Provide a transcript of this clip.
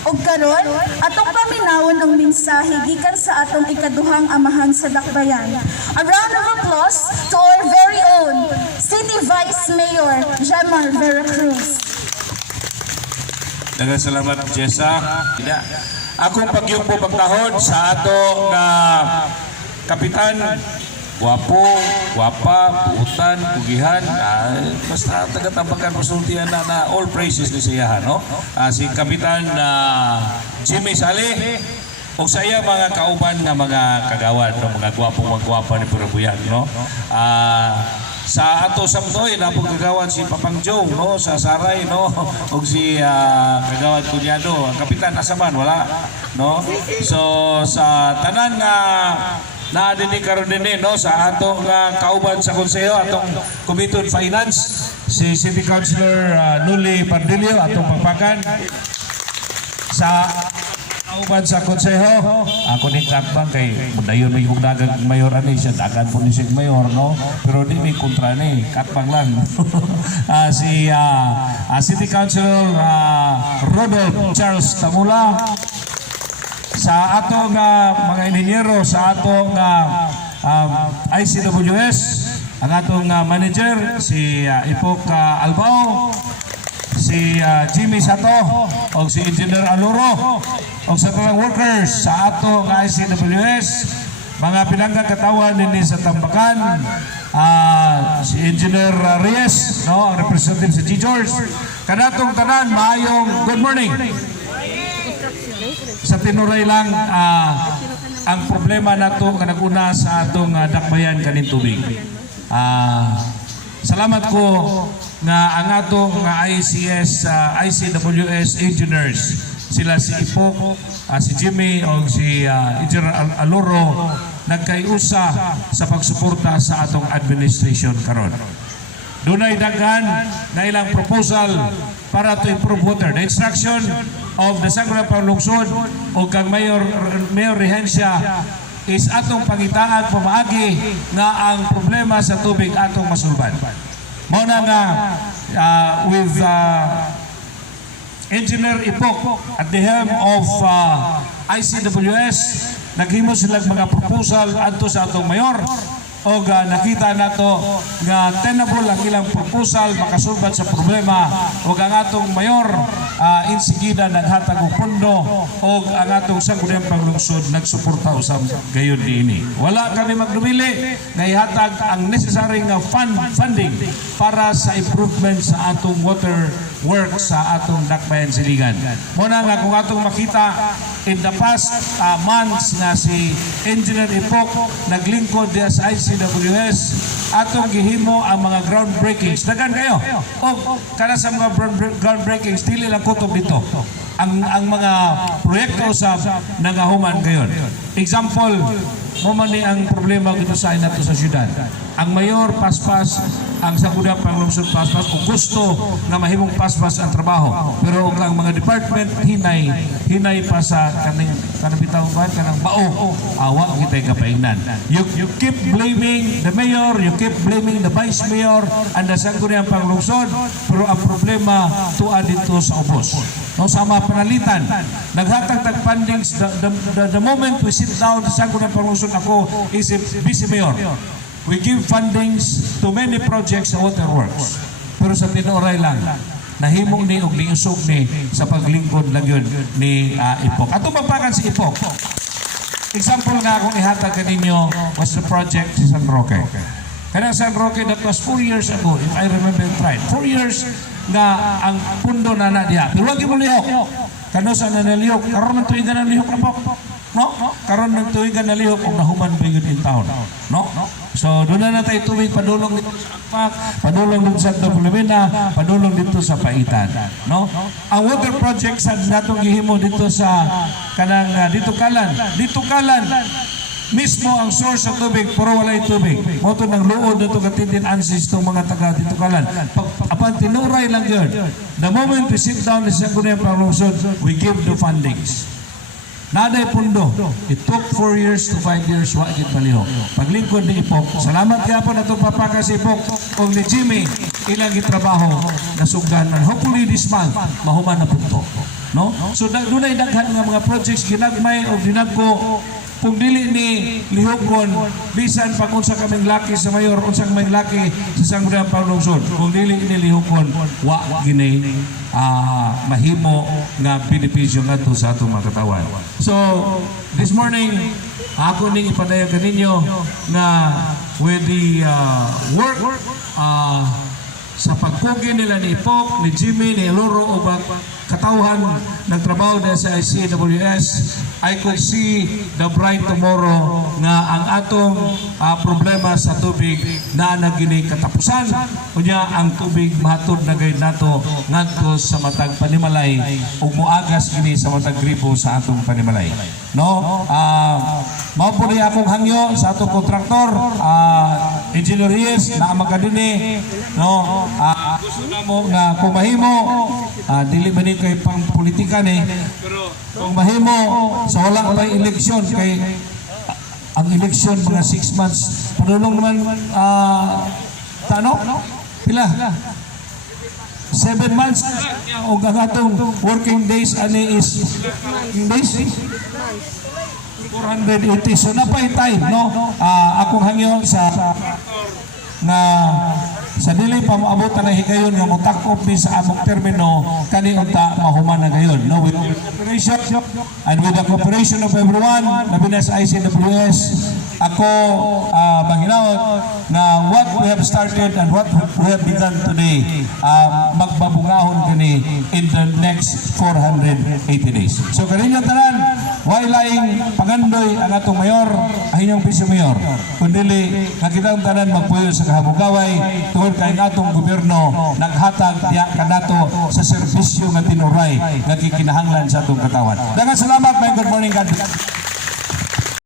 Ug karon atong paminawon ang mensahe gikan sa atong ikaduhang amahan sa dakbayan. A round of applause to our very own City Vice Mayor Jemar Veracruz. Daghang salamat, Jessa. Akong pagyumpo pagtahod sa ato na kapitan, guwapo, guwapa, puutan, pugihan, basta taga-tambakan pasultihan na all praises ni siya, no? Si kapitan Jimmy Saleh, o saya mga kauban na mga kagawad, no? Mga guwapong ni Purabuyan, no? Sa ato samtoy na pagkagawad si Papang Joe, no, sa Saray, no, og si kagawad Kunyado, ang kapitan asaman wala, no. So sa tanan nga naadini karon dinhi, no, sa ato nga kauban sa konseho, atong Committee on Finance, si City Councilor Nuli Pardilio, atong pagpakan sa kauban sa konseho. Ako ni Katbang kay mudayon may kong dagang mayor ani siya, dagan po ni siya mayor, no, pero di may kontra ni Katbang lang. Si City Councilor Rodolph Charles Tamula, sa atong mga inhinyero, sa atong ICWS, ang atong manager si Ipok Albao, si Jimmy Sato, o si Engineer Aluro, o sa talang workers sa ato ng ICWS, mga pinanggang katawan nini sa Tambakan, si Engineer Reyes, no, ang representative sa G-George, kanatong tanan, maayong good morning. Sa tinuray lang, ang problema nato nga naguna sa atong dakbayan kanin tubig. Salamat ko nga ang atong ICWS engineers, sila si Ipok, si Jimmy o si Engineer Aluro, nagkayusa sa pagsuporta sa atong administration karon. Dunay daghan na ilang proposal para to improve water. The instruction of the Sangguniang Panglungsod o kang Mayor Rehencia is atong pangitaan pamaagi nga ang problema sa tubig atong masulban. Mao na nga with Engineer Ipok at the helm of ICWS, naghimo silang mga proposal adto sa atong mayor, o nakita nato nga tenable ang ilang proposal makasulbad sa problema, o ang atong mayor insigida naghatag og pondo, o ang atong Sangguniang Panglungsod nagsuporta usab gayon niini. Wala kami magdumili nga ihatag ang necessary nga funding para sa improvement sa atong water work sa atong dakbayan siligan. Muna nga kung atong makita in the past months nga si Engineer Ipok naglingkod diya sa ICWS, atong gihimo ang mga groundbreakings. Dagan kayo. O kana sa mga groundbreakings, dili lang kutob dito. Ang mga proyekto sa nangahuman gayon. Example, mo man ni ang problema dito sa inato sa syudad. Ang mayor paspas, ang Sangguniang Panglungsod paspas, kung gusto nga mahimong paspas ang trabaho. Pero ang mga department hinay pa sa kanang bitaw ba kanang bao, awa kitay kapaingnan. You keep blaming the mayor, you keep blaming the vice mayor and the Sangguniang Panglungsod, pero ang problema tuwa dito sa ubos. No, sama panalitan. Naghatag tag fundings the moment we sit down sa Sangguniang Panglungsod, ako is a vice mayor. We give fundings to many projects sa waterworks. Pero sa tinuray lang, nahimong ni og niusog ni sa paglingkod lang yun ni Ipok. Ato mapakan si Ipok. Example nga akong ihatag kaninyo was the project sa San Roque. Kaya San Roque, that was 4 years ago, if I remember it right. 4 years nga ang pundo na diha. Pero wag mo lihok. Kano sa nanalihok, karon man tuig na lihok na po. No? Karon ng tuig na lihok kung nahuman ba yun in town. No? So doon na tayo tuwing padulong dito sa Akpak, padulong dito sa Dapulumina, padulong dito sa Paitan. No? Ang water project sa natong gihimo dito sa kanang dito kalan mismo ang source sa tubig pero walay tubig. Moto ng luod dito katindin ansis itong mga taga dito kalan. Apan tinuray lang yun. The moment we sit down sa Sangguniang Panglungsod, we give the fundings. Naday pundo. It took 4 years to 5 years wa gid palihok. Paglingkod ni Ipok. Salamat gyapon ato papaka si Ipok og ni Jimmy ilang gitrabaho nasugdan. Hopefully this month mahuman na punto. no? So dunay daghan nga mga projects ginagmay o dinagko kung dili ni lihokon bisan pag unsa kaming laki sa mayor unsang may laki sa Sangguniang Panglungsod kung dili ni lihokon wa gini mahimo nga benepisyo ngadto sa atong mga katawan. So this morning ako ning ipadayon kaninyo na with the work sa pagkugi nila ni Ipok, ni Jimmy, ni Luro o katauhan ng trabaho na sa ICWS, I could see the bright tomorrow nga ang atong problema sa tubig na nagini katapusan. Kunya ang tubig mahatod na gayud nato ngadto sa matag panimalay ug moagas gini sa matag gripo sa atong panimalay. No? Mao po rin akong hangyo sa atong kontraktor, Engineer Reyes na makadini, no? Gusto na mo nga kung mahimo, dili man kay pang politika ni, pero kung mahimo sa wala pa eleksyon kay ang eleksyon mga 6 months panulong naman pila 7 months o ang atong working days ani is days 480. So napay time, no? Akong hangyo sa sa dili pa maabot na higayon nga motak-op ni sa among termino kani unta mahuman na gayon, no? With cooperation and with the cooperation of everyone labi na sa ICWS, ako manghinaot na what we have started and what we have begun today magbabungahon kani in the next 480 days. So kaninyong tanan, why laing pangandoy ang atong mayor, ang inyong vice mayor, kundili nakitang tanan magpuyo sa kahamugaway tungod kay ang atong gobyerno naghatag diya kanato sa serbisyo nga tinuray nga gikinahanglan sa atong katawan. Daghang salamat, may good morning God.